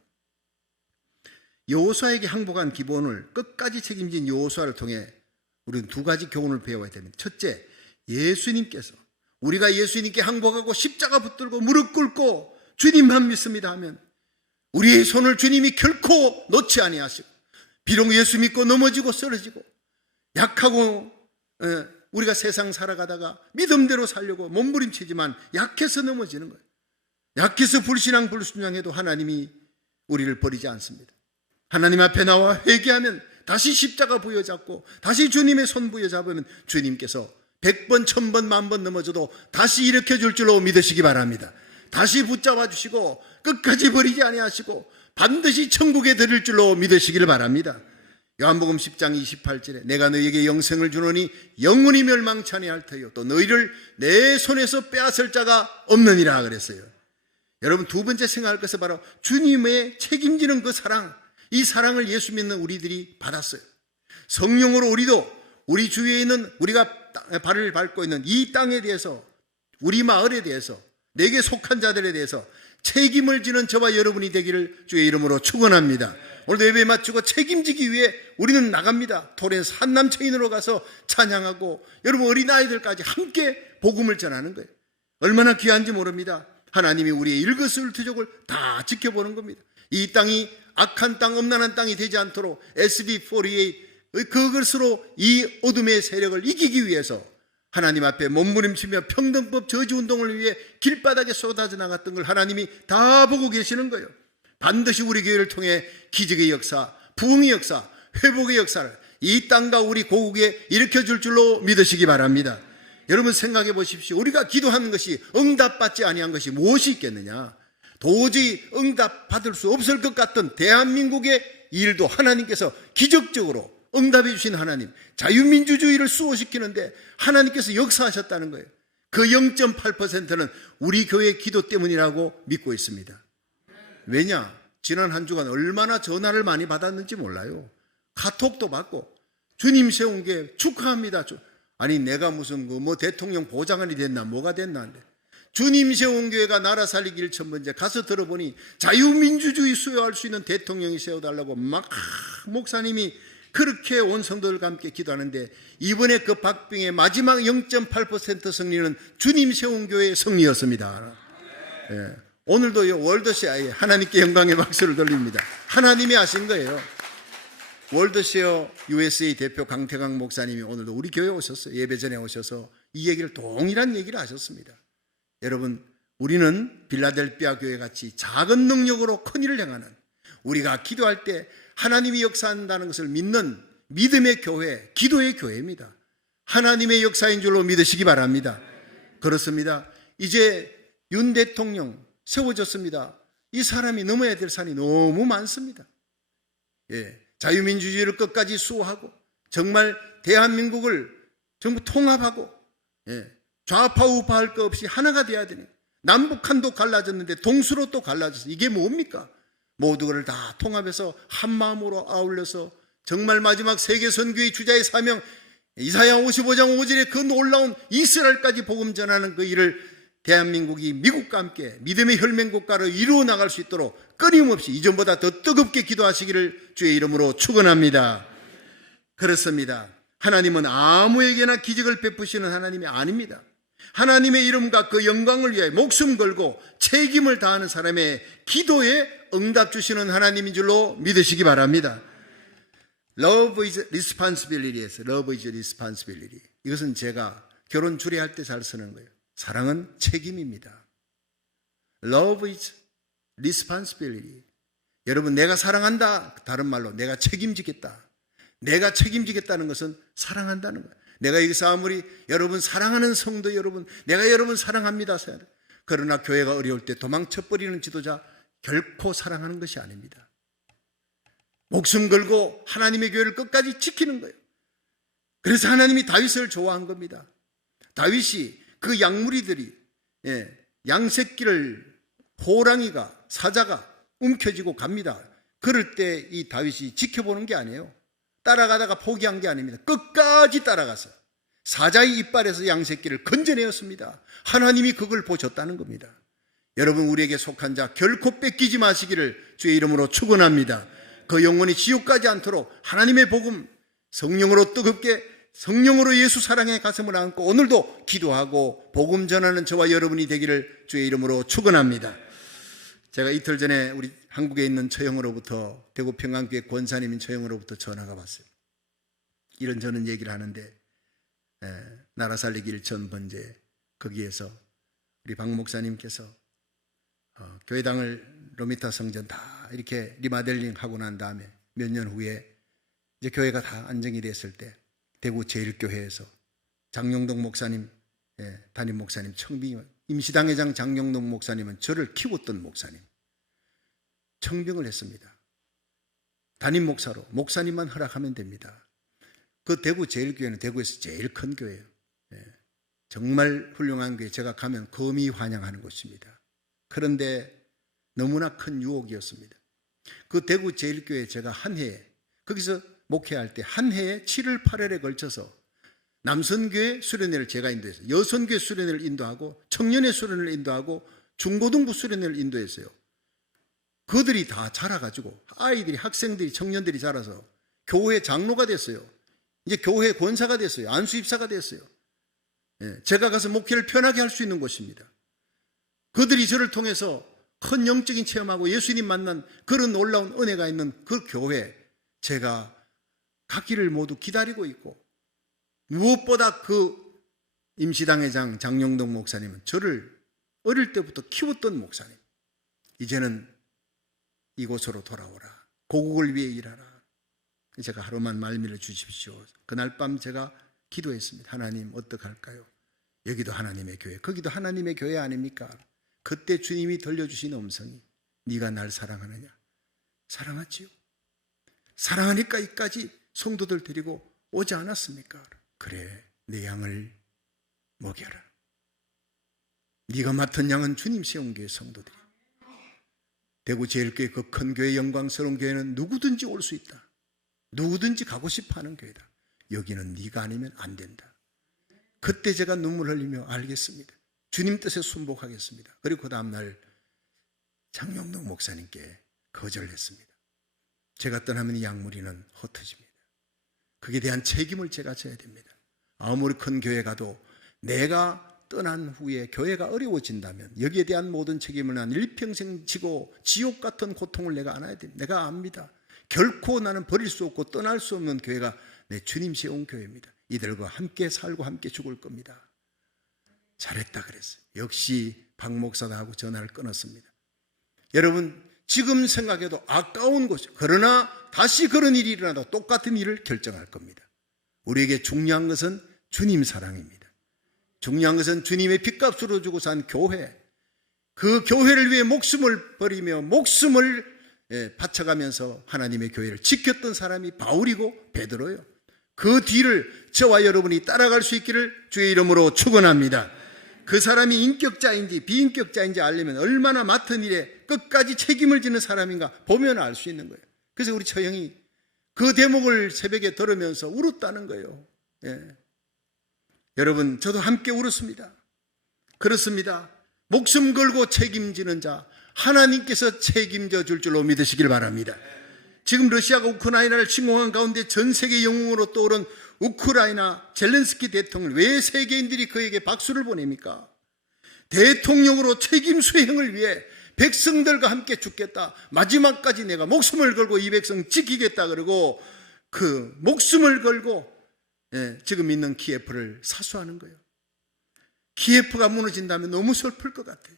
여호수아에게 항복한 기본을 끝까지 책임진 여호수아를 통해 우리는 두 가지 교훈을 배워야 됩니다. 첫째, 예수님께서, 우리가 예수님께 항복하고 십자가 붙들고 무릎 꿇고 주님만 믿습니다 하면 우리의 손을 주님이 결코 놓지 아니하시고, 비록 예수 믿고 넘어지고 쓰러지고 약하고 우리가 세상 살아가다가 믿음대로 살려고 몸부림치지만 약해서 넘어지는 거예요. 약해서 불신앙 불순종해도 하나님이 우리를 버리지 않습니다. 하나님 앞에 나와 회개하면 다시 십자가 부여잡고 다시 주님의 손 부여잡으면 주님께서 100번, 1000번, 10,000번 넘어져도 다시 일으켜줄 줄로 믿으시기 바랍니다. 다시 붙잡아 주시고 끝까지 버리지 아니하시고 반드시 천국에 드릴 줄로 믿으시기를 바랍니다. 요한복음 10장 28절에 내가 너희에게 영생을 주노니 영원히 멸망치 아니할 터요 또 너희를 내 손에서 빼앗을 자가 없느니라 그랬어요. 여러분, 두 번째 생각할 것은 바로 주님의 책임지는 그 사랑, 이 사랑을 예수 믿는 우리들이 받았어요. 성령으로 우리도 우리 주위에 있는, 우리가 발을 밟고 있는 이 땅에 대해서, 우리 마을에 대해서, 내게 속한 자들에 대해서 책임을 지는 저와 여러분이 되기를 주의 이름으로 축원합니다. 오늘도 예배 마치고 책임지기 위해 우리는 나갑니다. 토렌스 한남체인으로 가서 찬양하고 여러분 어린아이들까지 함께 복음을 전하는 거예요. 얼마나 귀한지 모릅니다. 하나님이 우리의 일거수일투족을 다 지켜보는 겁니다. 이 땅이 악한 땅, 음란한 땅이 되지 않도록 SB48 그것으로 이 어둠의 세력을 이기기 위해서 하나님 앞에 몸부림치며 평등법 저지운동을 위해 길바닥에 쏟아져 나갔던 걸 하나님이 다 보고 계시는 거예요. 반드시 우리 교회를 통해 기적의 역사, 부흥의 역사, 회복의 역사를 이 땅과 우리 고국에 일으켜줄 줄로 믿으시기 바랍니다. 여러분 생각해 보십시오. 우리가 기도하는 것이 응답받지 아니한 것이 무엇이 있겠느냐. 도저히 응답받을 수 없을 것 같던 대한민국의 일도 하나님께서 기적적으로 응답해 주신 하나님, 자유민주주의를 수호시키는데 하나님께서 역사하셨다는 거예요. 그 0.8%는 우리 교회 기도 때문이라고 믿고 있습니다. 왜냐? 지난 한 주간 얼마나 전화를 많이 받았는지 몰라요. 카톡도 받고 주님 세운 게 축하합니다. 아니 내가 무슨 뭐 대통령 보좌관이 됐나 뭐가 됐나 한데 주님 세운 교회가 나라 살리기 1,000번째 가서 들어보니 자유민주주의 수여할 수 있는 대통령이 세워달라고 막 목사님이 그렇게 온 성도들과 함께 기도하는데 이번에 그 박빙의 마지막 0.8% 승리는 주님 세운 교회의 승리였습니다. 예. 오늘도 월드시아에 하나님께 영광의 박수를 돌립니다. 하나님이 하신 거예요. 월드시어 USA 대표 강태강 목사님이 오늘도 우리 교회에 오셨어요. 예배 전에 오셔서 이 얘기를 동일한 얘기를 하셨습니다. 여러분, 우리는 빌라델피아 교회 같이 작은 능력으로 큰 일을 행하는, 우리가 기도할 때 하나님이 역사한다는 것을 믿는 믿음의 교회, 기도의 교회입니다. 하나님의 역사인 줄로 믿으시기 바랍니다. 그렇습니다. 이제 윤 대통령 세워졌습니다. 이 사람이 넘어야 될 산이 너무 많습니다. 예, 자유민주주의를 끝까지 수호하고 정말 대한민국을 전부 통합하고 좌파 우파할 것 없이 하나가 돼야 되니, 남북한도 갈라졌는데 동수로 또 갈라졌어. 이게 뭡니까? 모두를 다 통합해서 한 마음으로 아울러서 정말 마지막 세계 선교의 주자의 사명, 이사야 55장 5절에 그 놀라운 이스라엘까지 복음 전하는 그 일을 대한민국이 미국과 함께 믿음의 혈맹국가로 이루어 나갈 수 있도록 끊임없이 이전보다 더 뜨겁게 기도하시기를 주의 이름으로 축원합니다. 그렇습니다. 하나님은 아무에게나 기적을 베푸시는 하나님이 아닙니다. 하나님의 이름과 그 영광을 위해 목숨 걸고 책임을 다하는 사람의 기도에 응답 주시는 하나님인 줄로 믿으시기 바랍니다. Love is responsibility에서 Love is responsibility. 이것은 제가 결혼 주례할 때 잘 쓰는 거예요. 사랑은 책임입니다. Love is responsibility. 여러분, 내가 사랑한다, 다른 말로 내가 책임지겠다. 내가 책임지겠다는 것은 사랑한다는 거예요. 내가 여기서 아무리 여러분 사랑하는 성도 여러분, 내가 여러분 사랑합니다. 그러나 교회가 어려울 때 도망쳐버리는 지도자 결코 사랑하는 것이 아닙니다. 목숨 걸고 하나님의 교회를 끝까지 지키는 거예요. 그래서 하나님이 다윗을 좋아한 겁니다. 다윗이 그 양무리들이 양새끼를 호랑이가 사자가 움켜쥐고 갑니다. 그럴 때 이 다윗이 지켜보는 게 아니에요. 따라가다가 포기한 게 아닙니다. 끝까지 따라가서 사자의 이빨에서 양새끼를 건져내었습니다. 하나님이 그걸 보셨다는 겁니다. 여러분, 우리에게 속한 자 결코 뺏기지 마시기를 주의 이름으로 축원합니다. 그 영혼이 지옥 가지 않도록 하나님의 복음 성령으로 뜨겁게 성령으로 예수 사랑의 가슴을 안고 오늘도 기도하고 복음 전하는 저와 여러분이 되기를 주의 이름으로 축원합니다. 제가 이틀 전에 우리 한국에 있는 처형으로부터, 대구 평안교회 권사님인 처형으로부터 전화가 왔어요. 이런저런 얘기를 하는데 나라 살리기 1천 번제 거기에서 우리 박 목사님께서 교회당을 로미타 성전 다 이렇게 리마델링 하고 난 다음에 몇 년 후에 이제 교회가 다 안정이 됐을 때 대구 제1교회에서 장용동 목사님, 담임 목사님, 청빙 임시당회장 장용동 목사님은 저를 키웠던 목사님, 청빙을 했습니다. 담임 목사로 목사님만 허락하면 됩니다. 그 대구 제1교회는 대구에서 제일 큰 교회예요. 정말 훌륭한 교회, 제가 가면 거미 환영하는 곳입니다. 그런데 너무나 큰 유혹이었습니다. 그 대구 제1교회 제가 한 해에 거기서 목회할 때 한 해에 7월 8월에 걸쳐서 남선교회 수련회를 제가 인도했어요. 여선교회 수련회를 인도하고 청년회 수련회를 인도하고 중고등부 수련회를 인도했어요. 그들이 다 자라가지고 아이들이, 학생들이, 청년들이 자라서 교회 장로가 됐어요. 이제 교회 권사가 됐어요. 안수입사가 됐어요. 제가 가서 목회를 편하게 할 수 있는 곳입니다. 그들이 저를 통해서 큰 영적인 체험하고 예수님 만난 그런 놀라운 은혜가 있는 그 교회, 제가 가기를 모두 기다리고 있고, 무엇보다 그 임시당회장 장용동 목사님은 저를 어릴 때부터 키웠던 목사님, 이제는 이곳으로 돌아오라, 고국을 위해 일하라. 제가 하루만 말미를 주십시오. 그날 밤 제가 기도했습니다. 하나님, 어떡할까요? 여기도 하나님의 교회, 거기도 하나님의 교회 아닙니까? 그때 주님이 들려주신 음성이, 네가 날 사랑하느냐? 사랑하지요. 사랑하니까 이까지 성도들 데리고 오지 않았습니까? 그래, 내 양을 먹여라. 네가 맡은 양은 주님 세운 교회 성도들이. 대구 제1교회 그 큰 교회, 영광스러운 교회는 누구든지 올 수 있다. 누구든지 가고 싶어하는 교회다. 여기는 네가 아니면 안 된다. 그때 제가 눈물 흘리며 알겠습니다. 주님 뜻에 순복하겠습니다. 그리고 그 다음날 장용동 목사님께 거절했습니다. 제가 떠나면 이 양무리는 흩어집니다. 그에 대한 책임을 제가 져야 됩니다. 아무리 큰 교회 가도 내가 떠난 후에 교회가 어려워진다면 여기에 대한 모든 책임을 난 일평생 지고 지옥 같은 고통을 내가 안아야 됩니다. 내가 압니다. 결코 나는 버릴 수 없고 떠날 수 없는 교회가 내 주님 세운 교회입니다. 이들과 함께 살고 함께 죽을 겁니다. 잘했다 그랬어요. 역시 박 목사다 하고 전화를 끊었습니다. 여러분, 지금 생각해도 아까운 것이죠. 그러나 다시 그런 일이 일어나도 똑같은 일을 결정할 겁니다. 우리에게 중요한 것은 주님 사랑입니다. 중요한 것은 주님의 핏값으로 주고 산 교회, 그 교회를 위해 목숨을 버리며 목숨을 바쳐가면서 하나님의 교회를 지켰던 사람이 바울이고 베드로예요. 그 뒤를 저와 여러분이 따라갈 수 있기를 주의 이름으로 축원합니다. 그 사람이 인격자인지 비인격자인지 알려면 얼마나 맡은 일에 끝까지 책임을 지는 사람인가 보면 알 수 있는 거예요. 그래서 우리 처형이 그 대목을 새벽에 들으면서 울었다는 거예요. 여러분, 저도 함께 울었습니다. 그렇습니다. 목숨 걸고 책임지는 자 하나님께서 책임져 줄 줄로 믿으시길 바랍니다. 지금 러시아가 우크라이나를 침공한 가운데 전 세계 영웅으로 떠오른 우크라이나 젤렌스키 대통령, 왜 세계인들이 그에게 박수를 보냅니까? 대통령으로 책임 수행을 위해 백성들과 함께 죽겠다, 마지막까지 내가 목숨을 걸고 이 백성 지키겠다 그러고 그 목숨을 걸고 지금 있는 키예프를 사수하는 거예요. 키예프가 무너진다면 너무 슬플 것 같아요.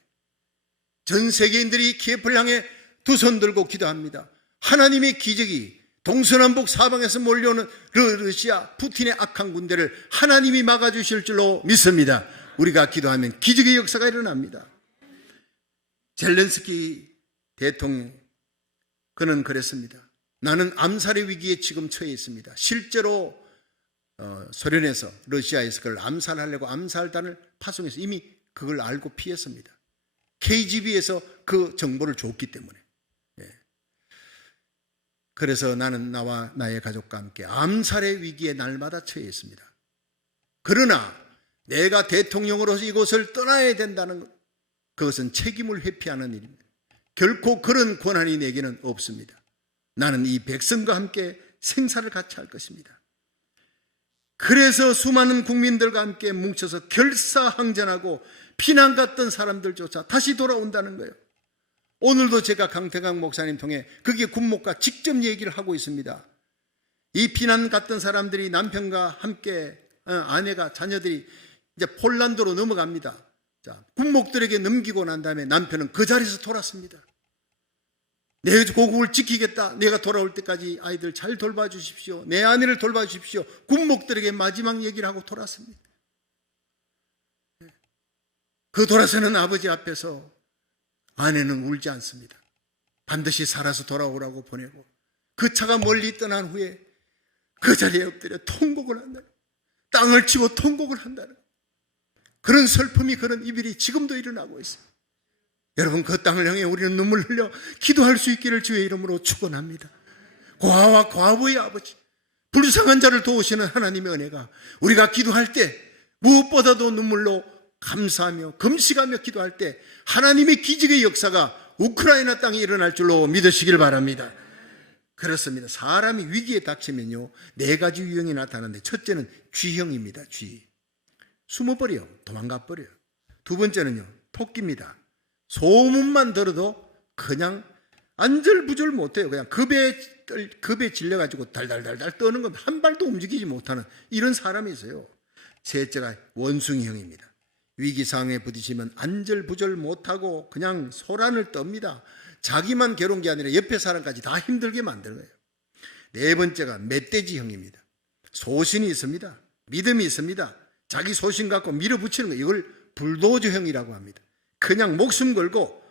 전 세계인들이 키예프를 향해 두 손 들고 기도합니다. 하나님의 기적이 동서남북 사방에서 몰려오는 러시아 푸틴의 악한 군대를 하나님이 막아주실 줄로 믿습니다. 우리가 기도하면 기적의 역사가 일어납니다. 젤렌스키 대통령, 그는 그랬습니다. 나는 암살의 위기에 지금 처해 있습니다. 실제로 소련에서, 러시아에서 그걸 암살하려고 암살단을 파송해서 이미 그걸 알고 피했습니다. KGB에서 그 정보를 줬기 때문에. 그래서 나는 나와 나의 가족과 함께 암살의 위기에 날마다 처해 있습니다. 그러나 내가 대통령으로서 이곳을 떠나야 된다는 것, 그것은 책임을 회피하는 일입니다. 결코 그런 권한이 내게는 없습니다. 나는 이 백성과 함께 생사를 같이 할 것입니다. 그래서 수많은 국민들과 함께 뭉쳐서 결사항전하고 피난 갔던 사람들조차 다시 돌아온다는 거예요. 오늘도 제가 강태강 목사님 통해 그게 군목과 직접 얘기를 하고 있습니다. 이 피난 갔던 사람들이 남편과 함께 아내가 자녀들이 이제 폴란드로 넘어갑니다. 자, 군목들에게 넘기고 난 다음에 남편은 그 자리에서 돌았습니다. 내 고국을 지키겠다. 내가 돌아올 때까지 아이들 잘 돌봐주십시오. 내 아내를 돌봐주십시오. 군목들에게 마지막 얘기를 하고 돌았습니다. 그 돌아서는 아버지 앞에서 아내는 울지 않습니다. 반드시 살아서 돌아오라고 보내고 그 차가 멀리 떠난 후에 그 자리에 엎드려 통곡을 한다는, 땅을 치고 통곡을 한다는 그런 슬픔이, 그런 이별이 지금도 일어나고 있습니다. 여러분, 그 땅을 향해 우리는 눈물 흘려 기도할 수 있기를 주의 이름으로 축원합니다. 고아와 과부의 아버지, 불쌍한 자를 도우시는 하나님의 은혜가 우리가 기도할 때 무엇보다도 눈물로 감사하며 금식하며 기도할 때 하나님의 기적의 역사가 우크라이나 땅에 일어날 줄로 믿으시길 바랍니다. 그렇습니다. 사람이 위기에 닥치면요, 네 가지 유형이 나타나는데, 첫째는 쥐형입니다. 쥐. 숨어버려요. 도망가버려요. 두 번째는요, 토끼입니다. 소문만 들어도 그냥 안절부절 못해요. 그냥 급에 질려가지고 달달달달 떠는 건 한 발도 움직이지 못하는 이런 사람이 있어요. 셋째가 원숭이형입니다. 위기상황에 부딪히면 안절부절 못하고 그냥 소란을 떱니다. 자기만 괴로운 게 아니라 옆에 사람까지 다 힘들게 만드는 거예요. 네 번째가 멧돼지형입니다. 소신이 있습니다. 믿음이 있습니다. 자기 소신 갖고 밀어붙이는 거예요. 이걸 불도저형이라고 합니다. 그냥 목숨 걸고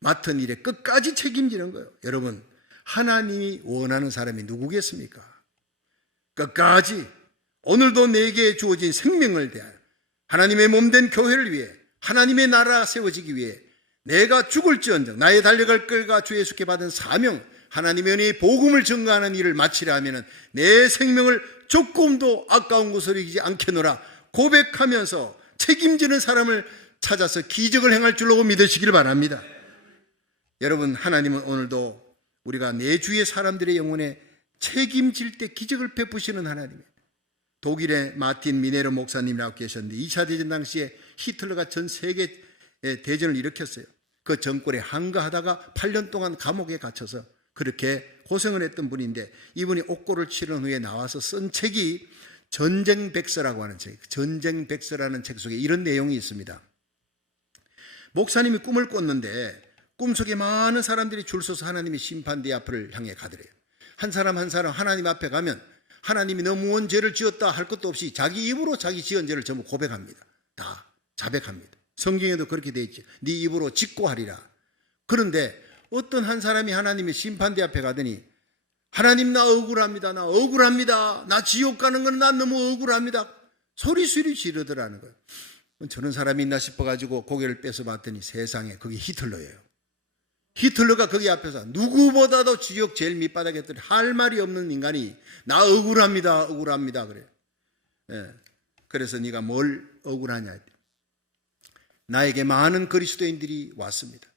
맡은 일에 끝까지 책임지는 거예요. 여러분, 하나님이 원하는 사람이 누구겠습니까? 끝까지 오늘도 내게 주어진 생명을 대하여 하나님의 몸된 교회를 위해, 하나님의 나라 세워지기 위해 내가 죽을지언정 나의 달려갈 길과 주 예수께 받은 사명, 하나님의 은혜의 복음을 증거하는 일을 마치려 하면 내 생명을 조금도 아까운 것으로 여기지 않겠노라 고백하면서 책임지는 사람을 찾아서 기적을 행할 줄로 믿으시길 바랍니다. 여러분, 하나님은 오늘도 우리가 내 주의 사람들의 영혼에 책임질 때 기적을 베푸시는 하나님이에요. 독일의 마틴 미네르 목사님이라고 계셨는데 2차 대전 당시에 히틀러가 전 세계 대전을 일으켰어요. 그 정권에 항거하다가 8년 동안 감옥에 갇혀서 그렇게 고생을 했던 분인데, 이분이 옥고를 치른 후에 나와서 쓴 책이 전쟁백서라고 하는 책, 전쟁백서라는 책 속에 이런 내용이 있습니다. 목사님이 꿈을 꿨는데 꿈속에 많은 사람들이 줄 서서 하나님의 심판대 앞을 향해 가더래요. 한 사람 한 사람 하나님 앞에 가면 하나님이 너 무언 죄를 지었다 할 것도 없이 자기 입으로 자기 지은 죄를 전부 고백합니다. 다 자백합니다. 성경에도 그렇게 되어 있죠. 네 입으로 직고하리라. 그런데 어떤 한 사람이 하나님의 심판대 앞에 가더니 하나님, 나 억울합니다. 나 억울합니다. 나 지옥 가는 건 난 너무 억울합니다. 소리소리 지르더라는 거예요. 저런 사람이 있나 싶어가지고 고개를 빼서 봤더니 세상에 그게 히틀러예요. 히틀러가 거기 앞에서 누구보다도 지옥 제일 밑바닥에 있더니 할 말이 없는 인간이 나 억울합니다. 억울합니다. 그래요. 예. 그래서 네가 뭘 억울하냐. 나에게 많은 그리스도인들이 왔습니다.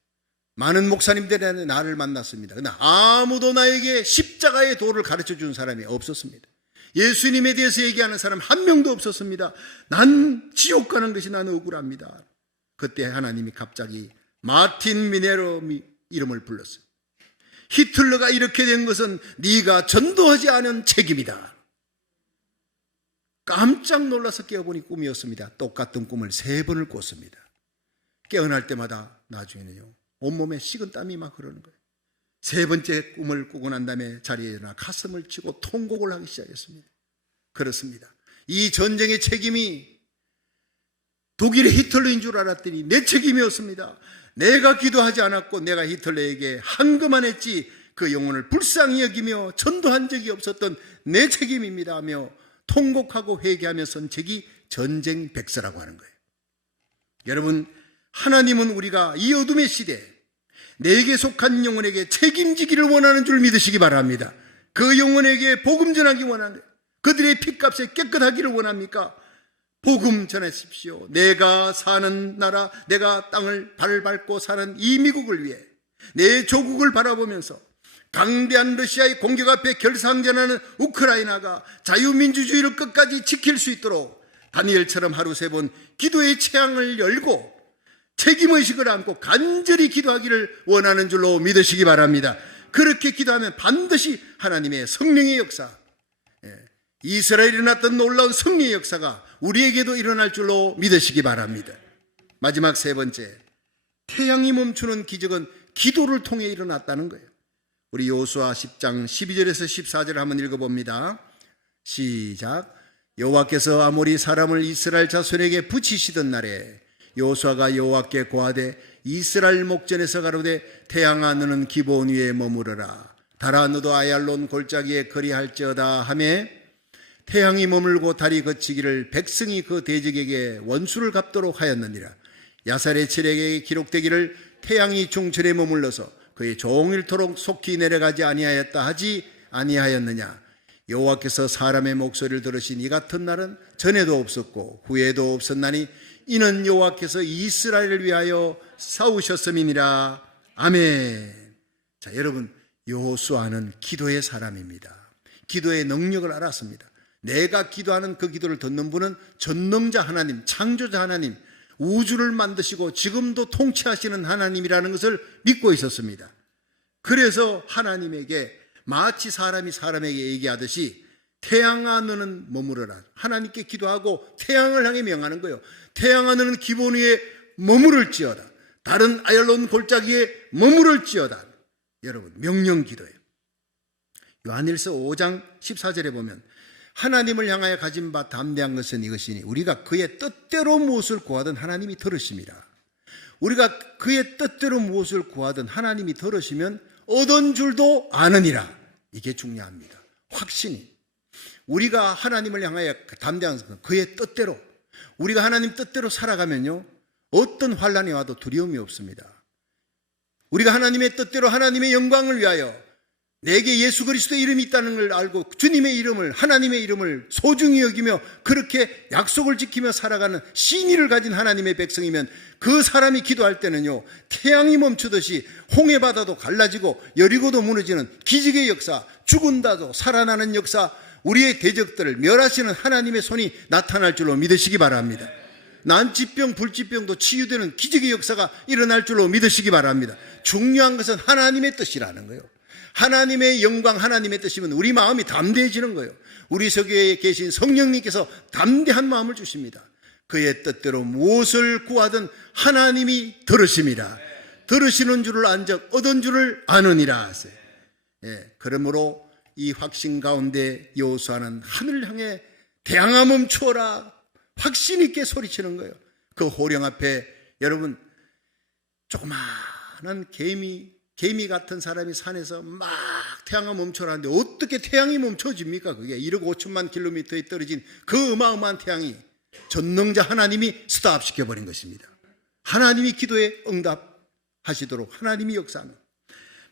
많은 목사님들이 나를 만났습니다. 그러나 아무도 나에게 십자가의 도를 가르쳐 준 사람이 없었습니다. 예수님에 대해서 얘기하는 사람 한 명도 없었습니다. 난 지옥 가는 것이 나는 억울합니다. 그때 하나님이 갑자기 마틴 미네로 이름을 불렀어요. 히틀러가 이렇게 된 것은 네가 전도하지 않은 책임이다. 깜짝 놀라서 깨어보니 꿈이었습니다. 똑같은 꿈을 3번을 꿨습니다. 깨어날 때마다 나중에는요, 온몸에 식은 땀이 막 흐르는 거예요. 3번째 꿈을 꾸고 난 다음에 자리에 일어나 가슴을 치고 통곡을 하기 시작했습니다. 그렇습니다. 이 전쟁의 책임이 독일의 히틀러인 줄 알았더니 내 책임이었습니다. 내가 기도하지 않았고 내가 히틀러에게 한금만 했지 그 영혼을 불쌍히 여기며 전도한 적이 없었던 내 책임입니다 하며 통곡하고 회개하며 쓴 책이 전쟁 백서라고 하는 거예요. 여러분, 하나님은 우리가 이 어둠의 시대에 내게 속한 영혼에게 책임지기를 원하는 줄 믿으시기 바랍니다. 그 영혼에게 복음 전하기 원하는 거예요. 그들의 핏값에 깨끗하기를 원합니까? 복음 전하십시오. 내가 사는 나라, 내가 땅을 발을 밟고 사는 이 미국을 위해 내 조국을 바라보면서 강대한 러시아의 공격 앞에 결상전하는 우크라이나가 자유민주주의를 끝까지 지킬 수 있도록 다니엘처럼 하루 3번 기도의 채양을 열고 책임의식을 안고 간절히 기도하기를 원하는 줄로 믿으시기 바랍니다. 그렇게 기도하면 반드시 하나님의 성령의 역사, 이스라엘에 일어났던 놀라운 승리의 역사가 우리에게도 일어날 줄로 믿으시기 바랍니다. 마지막 3번째, 태양이 멈추는 기적은 기도를 통해 일어났다는 거예요. 우리 여호수아 10장 12절에서 14절 한번 읽어봅니다. 시작. 여호와께서 아모리 사람을 이스라엘 자손에게 붙이시던 날에 여호수아가 여호와께 고하되 이스라엘 목전에서 가로되 태양아 너는 기브온 위에 머무르라 달아 너도 아얄론 골짜기에 거리할지어다 하며 태양이 머물고 달이 거치기를 백성이 그 대적에게 원수를 갚도록 하였느니라. 야살의 칠에게 기록되기를 태양이 중철에 머물러서 그의 종일토록 속히 내려가지 아니하였다 하지 아니하였느냐. 여호와께서 사람의 목소리를 들으신 이 같은 날은 전에도 없었고 후에도 없었나니 이는 여호와께서 이스라엘을 위하여 싸우셨음이니라. 아멘. 자, 여러분, 여호수아는 기도의 사람입니다. 기도의 능력을 알았습니다. 내가 기도하는 그 기도를 듣는 분은 전능자 하나님, 창조자 하나님, 우주를 만드시고 지금도 통치하시는 하나님이라는 것을 믿고 있었습니다. 그래서 하나님에게 마치 사람이 사람에게 얘기하듯이 태양아 너는 머무르라. 하나님께 기도하고 태양을 향해 명하는 거예요. 태양아 너는 기브온 위에 머무를지어다. 다른 아얄론 골짜기에 머무를지어다. 여러분, 명령 기도예요. 요한일서 5장 14절에 보면 하나님을 향하여 가진 바 담대한 것은 이것이니 우리가 그의 뜻대로 무엇을 구하든 하나님이 들으십니다. 우리가 그의 뜻대로 무엇을 구하든 하나님이 들으시면 얻은 줄도 아느니라. 이게 중요합니다. 확신이. 우리가 하나님을 향하여 담대한 것은 그의 뜻대로, 우리가 하나님 뜻대로 살아가면요 어떤 환난이 와도 두려움이 없습니다. 우리가 하나님의 뜻대로 하나님의 영광을 위하여 내게 예수 그리스도의 이름이 있다는 걸 알고 주님의 이름을, 하나님의 이름을 소중히 여기며 그렇게 약속을 지키며 살아가는 신의를 가진 하나님의 백성이면 그 사람이 기도할 때는요 태양이 멈추듯이 홍해바다도 갈라지고 여리고도 무너지는 기적의 역사, 죽은다도 살아나는 역사, 우리의 대적들을 멸하시는 하나님의 손이 나타날 줄로 믿으시기 바랍니다. 난치병, 불치병도 치유되는 기적의 역사가 일어날 줄로 믿으시기 바랍니다. 중요한 것은 하나님의 뜻이라는 거예요. 하나님의 영광, 하나님의 뜻이면 우리 마음이 담대해지는 거예요. 우리 서교에 계신 성령님께서 담대한 마음을 주십니다. 그의 뜻대로 무엇을 구하든 하나님이 들으십니다. 들으시는 줄을 안적 얻은 줄을 아느니라. 그러므로 이 확신 가운데 여호수아는 하늘을 향해 태양아 멈추어라 확신 있게 소리치는 거예요. 그 호령 앞에 여러분 조그마한 개미 같은 사람이 산에서 막 태양아 멈춰라는데 어떻게 태양이 멈춰집니까? 그게 1억 5천만 킬로미터에 떨어진 그 어마어마한 태양이 전능자 하나님이 스탑시켜버린 것입니다. 하나님이 기도에 응답하시도록 하나님이 역사하는.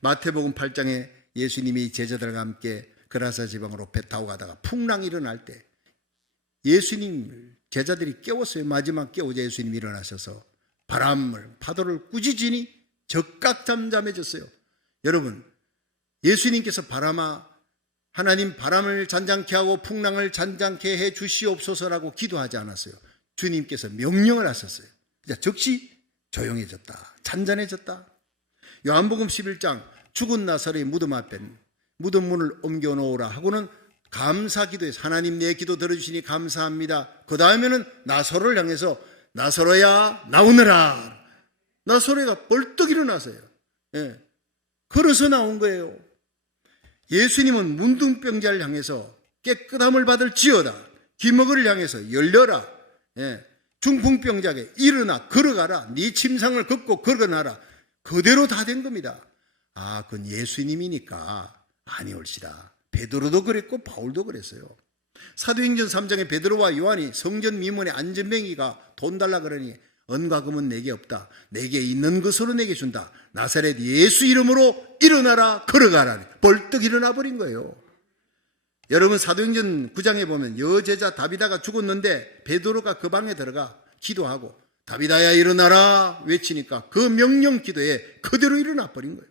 마태복음 8장에 예수님이 제자들과 함께 그라사 지방으로 배 타고 가다가 풍랑이 일어날 때 예수님 제자들이 깨웠어요. 마지막 깨우자 예수님이 일어나셔서 파도를 꾸짖으니 적각 잠잠해졌어요. 여러분, 예수님께서 하나님 바람을 잔잔케 하고 풍랑을 잔잔케 해 주시옵소서라고 기도하지 않았어요. 주님께서 명령을 하셨어요. 즉시 조용해졌다, 잔잔해졌다. 요한복음 11장 죽은 나사로의 무덤 앞에 무덤 문을 옮겨 놓으라 하고는 감사 기도에서 하나님 내 기도 들어주시니 감사합니다. 그 다음에는 나사로를 향해서 나사로야 나오너라. 나사로가 벌떡 일어나서요. 걸어서 나온 거예요. 예수님은 문둥병자를 향해서 깨끗함을 받을 지어다, 기머거리를 향해서 열려라, 중풍병자에게 일어나 걸어가라, 네 침상을 걷고 걸어나라. 그대로 다 된 겁니다. 그건 예수님이니까 아니올시다. 베드로도 그랬고 바울도 그랬어요. 사도행전 3장에 베드로와 요한이 성전 미문의 안전뱅이가 돈 달라 그러니 은과 금은 내게 없다, 내게 있는 것으로 내게 준다, 나사렛 예수 이름으로 일어나라, 걸어가라. 벌떡 일어나 버린 거예요. 여러분, 사도행전 9장에 보면 여제자 다비다가 죽었는데 베드로가 그 방에 들어가 기도하고 다비다야 일어나라 외치니까 그 명령 기도에 그대로 일어나 버린 거예요.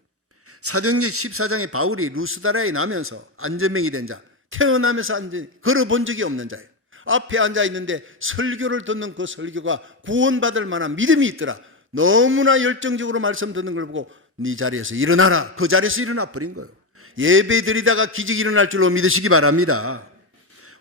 사도행전 14장에 바울이 루스다라에 나면서 안전병이 된 자, 태어나면서 걸어본 적이 없는 자예요. 앞에 앉아 있는데 설교를 듣는 그 설교가 구원받을 만한 믿음이 있더라. 너무나 열정적으로 말씀 듣는 걸 보고 네 자리에서 일어나라. 그 자리에서 일어나 버린 거예요. 예배 드리다가 기적이 일어날 줄로 믿으시기 바랍니다.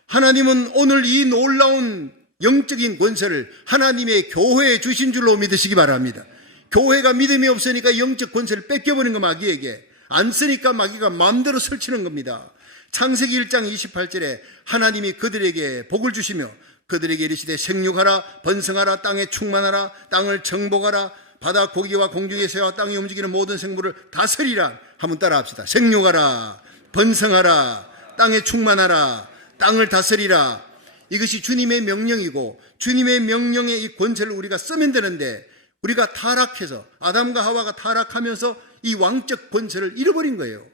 하나님은 오늘 이 놀라운 영적인 권세를 하나님의 교회에 주신 줄로 믿으시기 바랍니다. 교회가 믿음이 없으니까 영적 권세를 뺏겨버린 거 마귀에게. 안 쓰니까 마귀가 마음대로 설치는 겁니다. 창세기 1장 28절에 하나님이 그들에게 복을 주시며 그들에게 이르시되 생육하라, 번성하라, 땅에 충만하라, 땅을 정복하라, 바다 고기와 공중의 새와 땅에 움직이는 모든 생물을 다스리라. 한번 따라 합시다. 생육하라, 번성하라, 땅에 충만하라, 땅을 다스리라. 이것이 주님의 명령이고 주님의 명령의 이 권세를 우리가 쓰면 되는데 우리가 타락해서 아담과 하와가 타락하면서 이 왕적 권세를 잃어버린 거예요.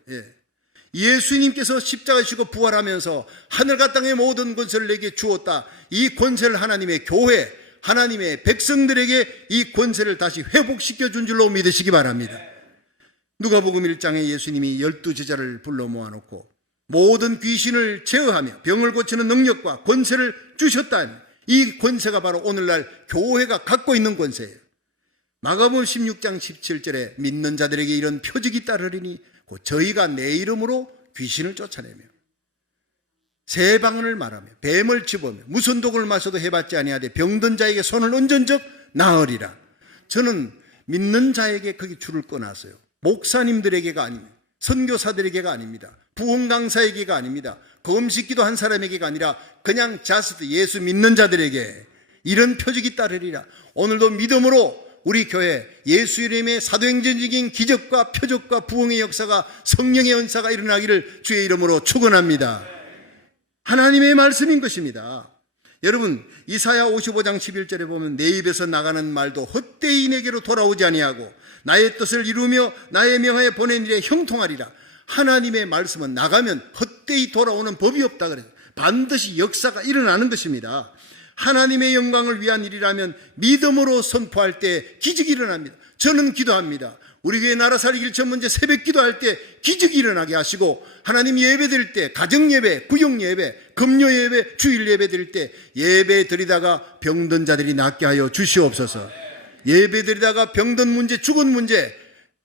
예수님께서 십자가에 지고 부활하면서 하늘과 땅의 모든 권세를 내게 주었다. 이 권세를 하나님의 교회, 하나님의 백성들에게 이 권세를 다시 회복시켜 준 줄로 믿으시기 바랍니다. 누가복음 1장에 예수님이 12제자를 불러 모아놓고 모든 귀신을 제어하며 병을 고치는 능력과 권세를 주셨다. 이 권세가 바로 오늘날 교회가 갖고 있는 권세예요. 마가복음 16장 17절에 믿는 자들에게 이런 표적이 따르리니 곧 저희가 내 이름으로 귀신을 쫓아내며 새 방언을 말하며 뱀을 집으며 무슨 독을 마셔도 해받지 아니하되 병든 자에게 손을 얹은 적 나으리라. 저는 믿는 자에게 거기 줄을 꺼놨어요. 목사님들에게가 아닙니다. 선교사들에게가 아닙니다. 부흥 강사에게가 아닙니다. 금식기도 한 사람에게가 아니라 그냥 자스트 예수 믿는 자들에게 이런 표적이 따르리라. 오늘도 믿음으로 우리 교회 예수 이름의 사도행전적인 기적과 표적과 부흥의 역사가 성령의 은사가 일어나기를 주의 이름으로 축원합니다. 하나님의 말씀인 것입니다. 여러분, 이사야 55장 11절에 보면 내 입에서 나가는 말도 헛되이 내게로 돌아오지 아니하고 나의 뜻을 이루며 나의 명하에 보낸 일에 형통하리라. 하나님의 말씀은 나가면 헛되이 돌아오는 법이 없다 그래요. 반드시 역사가 일어나는 것입니다. 하나님의 영광을 위한 일이라면 믿음으로 선포할 때 기적이 일어납니다. 저는 기도합니다. 우리 교회 나라 살리기를 전문제 새벽 기도할 때 기적이 일어나게 하시고 하나님 예배 드릴 때 가정 예배, 구역 예배, 금요 예배, 주일 예배 드릴 때 예배 드리다가 병든 자들이 낫게 하여 주시옵소서. 예배 드리다가 병든 문제, 죽은 문제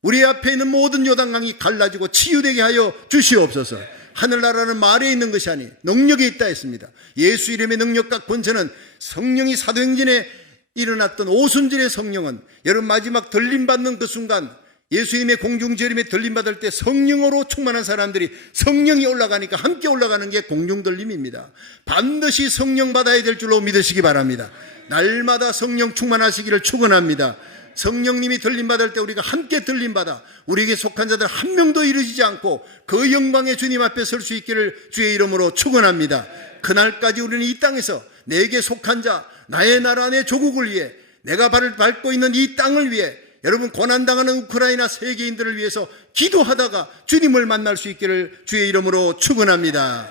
우리 앞에 있는 모든 요단강이 갈라지고 치유되게 하여 주시옵소서. 하늘나라는 말에 있는 것이 아니 능력에 있다 했습니다. 예수 이름의 능력과 권세는 성령이 사도행전에 일어났던 오순절의 성령은 여러분 마지막 들림받는 그 순간 예수님의 공중재림에 들림받을 때 성령으로 충만한 사람들이 성령이 올라가니까 함께 올라가는 게 공중들림입니다. 반드시 성령 받아야 될 줄로 믿으시기 바랍니다. 날마다 성령 충만하시기를 축원합니다. 성령님이 들림받을 때 우리가 함께 들림받아 우리에게 속한 자들 한 명도 이르지지 않고 그 영광의 주님 앞에 설 수 있기를 주의 이름으로 축원합니다. 그날까지 우리는 이 땅에서 내게 속한 자, 나의 나라, 내 조국을 위해 내가 발을 밟고 있는 이 땅을 위해 여러분 고난당하는 우크라이나 세계인들을 위해서 기도하다가 주님을 만날 수 있기를 주의 이름으로 축원합니다.